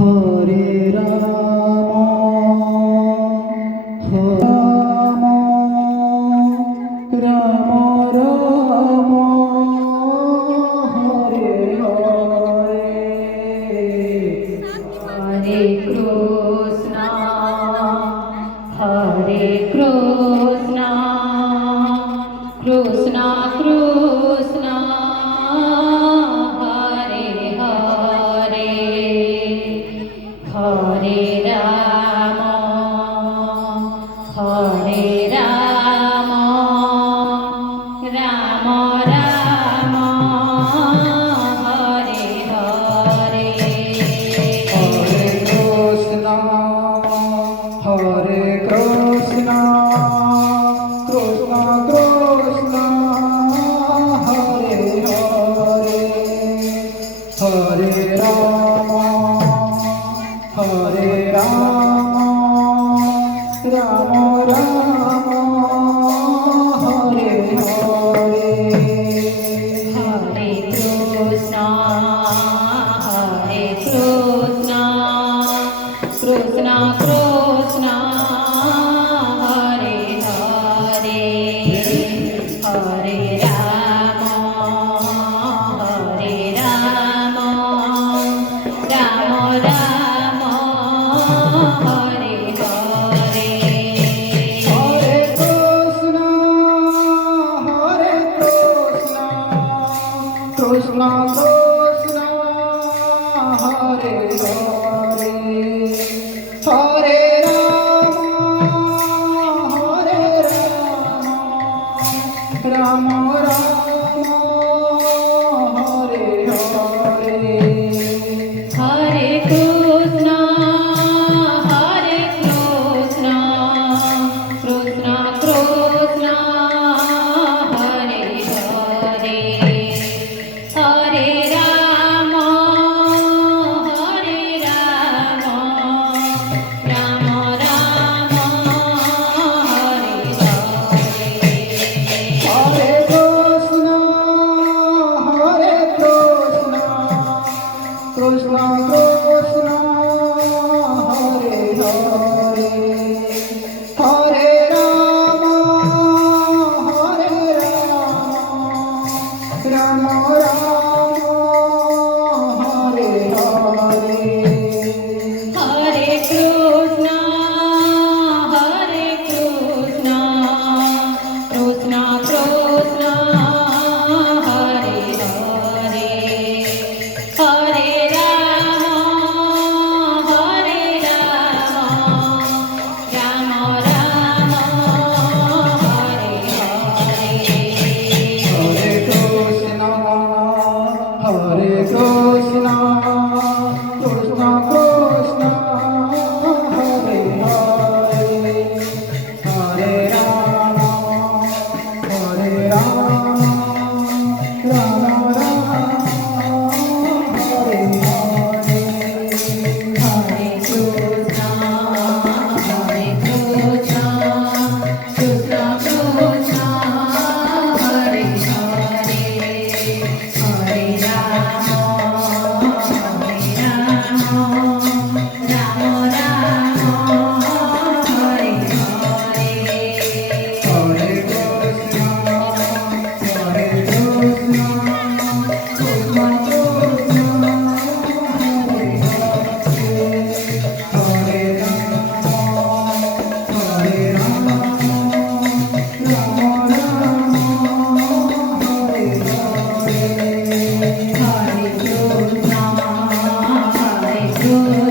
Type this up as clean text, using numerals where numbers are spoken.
Hare Ram Ram Ram Ram Hare Hare Hare Krishna Hare Krishna Krishna Krishna Hare Hare Hare Ram Hare Ram Ram Ram Hare Hare Hare Krishna Hare Krishna Krishna Krishna Hare Hare Hare Ram Hare Ram Ram Ram Hare Hare Hare Krishna Hare Krishna Krishna Krishna Hare Hare Hare Ram Hare Ram Ram Ram Hare Hare Hare Krishna Hare Krishna Krishna Krishna Hare Hare Hare Ram Hare Ram Ram Ram Hare Hare Hare Krishna Hare Krishna Krishna Krishna Hare Hare Hare Ram Hare Ram Ram Ram Hare Hare Hare Krishna Hare Krishna Krishna Krishna Hare Hare Hare Ram Hare Ram Ram Ram Hare Hare Hare Krishna Hare Krishna Krishna Krishna Hare Hare Hare Ram Hare Ram Ram Ram Hare Hare Hare Krishna Hare Krishna Krishna Krishna Hare Hare Hare Ram Ram Ram Hare Hare Hare Krishna Hare Krishna Krishna Krishna Hare Hare Hare Ram Ram Ram Hare Hare Hare Krishna Hare Krishna Krishna Krishna Hare Hare Hare Ram Ram Ram Hare Hare Hare Krishna Hare Krishna